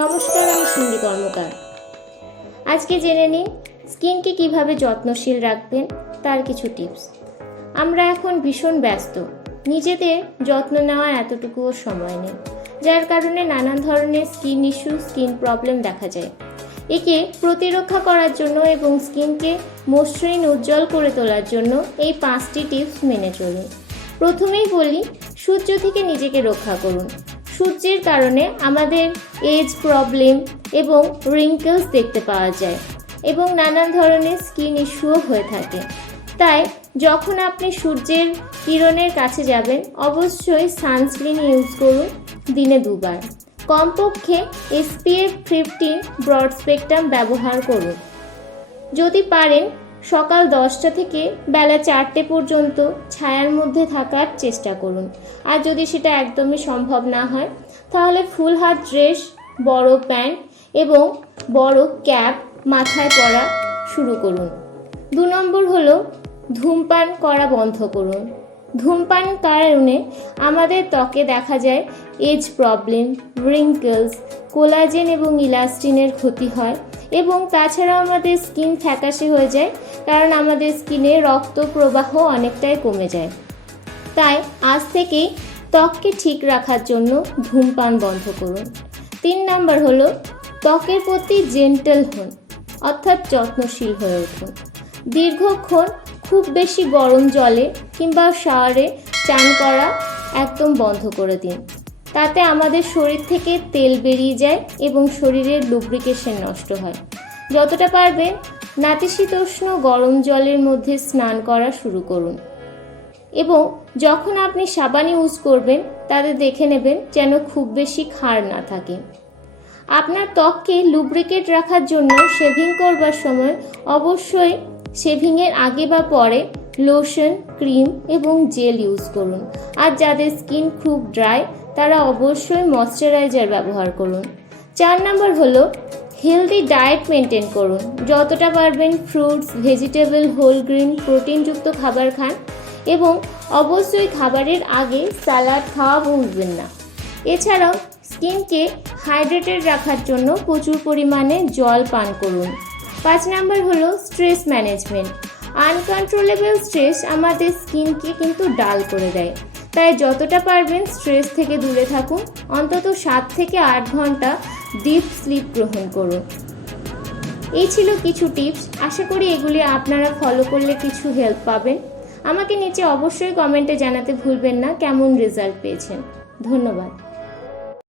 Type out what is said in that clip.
নমস্কার, আমি সিন্ধি কর্মকার। আজকে জেনে নিন স্কিনকে কিভাবে যত্নশীল রাখবেন তার কিছু টিপস। আমরা এখন ভীষণ ব্যস্ত, নিজেদের যত্ন নেওয়ার এতটুকুও সময় নেই, যার কারণে নানান ধরনের স্কিন ইস্যু, স্কিন প্রবলেম দেখা যায়। একে প্রতিরক্ষা করার জন্য এবং স্কিনকে মসৃণ উজ্জ্বল করে তোলার জন্য এই 5টি টিপস মেনে চলুন। প্রথমেই বলি, সূর্য থেকে নিজেকে রক্ষা করুন। সূর্যের কারণে আমাদের এজ প্রবলেম এবং রিঙ্কেলস দেখতে পাওয়া যায় এবং নানান ধরনের স্কিন ইস্যুও হয়ে থাকে। তাই যখন আপনি সূর্যের কিরণের কাছে যাবেন, অবশ্যই সানস্ক্রিন ইউজ করুন দিনে 2 বার। কমপক্ষে SPF 15 ব্রড স্পেকট্রাম ব্যবহার করুন। যদি পারেন সকাল 10টা থেকে বেলা 4টে পর্যন্ত ছায়ার মধ্যে থাকার চেষ্টা করুন। আর যদি সেটা একদমই সম্ভব না হয়, তাহলে ফুল হাত ড্রেস, বড় প্যান্ট এবং বড় ক্যাপ মাথায় পরা শুরু করুন। 2 নম্বর হলো ধূমপান করা বন্ধ করুন। ধূমপান কারণে আমাদের ত্বকে দেখা যায় এজ প্রবলেম, রিঙ্কেলস, কোলাজেন এবং ইলাস্টিনের ক্ষতি হয় এবং তাছাড়াও আমাদের স্কিন ফ্যাকাশে হয়ে যায়, কারণ আমাদের স্কিনে রক্ত প্রবাহ অনেকটাই কমে যায়। তাই আজ থেকেই ত্বককে ঠিক রাখার জন্য ধূমপান বন্ধ করুন। 3 নম্বর হলো ত্বকের প্রতি জেন্টল হন, অর্থাৎ যত্নশীল হয়ে উঠুন। দীর্ঘক্ষণ খুব বেশি গরম জলে কিংবা শাওয়ারে চান করা একদম বন্ধ করে দিন। তাতে আমাদের শরীর থেকে তেল বেরিয়ে যায় এবং শরীরের লুব্রিকেশন নষ্ট হয়। যতটা পারবেন নাতিশীতোষ্ণ গরম জলের মধ্যে স্নান করা শুরু করুন এবং যখন আপনি সাবান ইউজ করবেন তাতে দেখে নেবেন যেন খুব বেশি ক্ষার না থাকে। আপনার ত্বককে লুব্রিকেট রাখার জন্য শেভিং করবার সময় অবশ্যই শেভিংয়ের আগে বা পরে লোশন, ক্রিম এবং জেল ইউজ করুন। আর যাদের স্কিন খুব ড্রাই তারা অবশ্যই ময়শ্চারাইজার ব্যবহার করুন। 4 নম্বর হলো হেলদি ডায়েট মেনটেন করুন। যতটা পারবেন ফ্রুটস, ভেজিটেবল, হোল গ্রিন, প্রোটিনযুক্ত খাবার খান এবং অবশ্যই খাবারের আগে স্যালাড খাওয়া ভুলবেন না। এছাড়াও স্কিনকে হাইড্রেটেড রাখার জন্য প্রচুর পরিমাণে জল পান করুন। 5 নম্বর হলো স্ট্রেস ম্যানেজমেন্ট। আনকন্ট্রোলেবল স্ট্রেস আমাদের স্কিনকে কিন্তু ডাল করে দেয়। তাই যতটা পারবেন স্ট্রেস থেকে দূরে থাকুন। অন্তত 7 থেকে 8 ঘন্টা ডিপ স্লিপ গ্রহণ করুন। এই ছিল কিছু টিপস। আশা করি এগুলি আপনারা ফলো করলে কিছু হেল্প পাবেন। আমাকে নিচে অবশ্যই কমেন্টে জানাতে ভুলবেন না কেমন রেজাল্ট পেয়েছেন। ধন্যবাদ।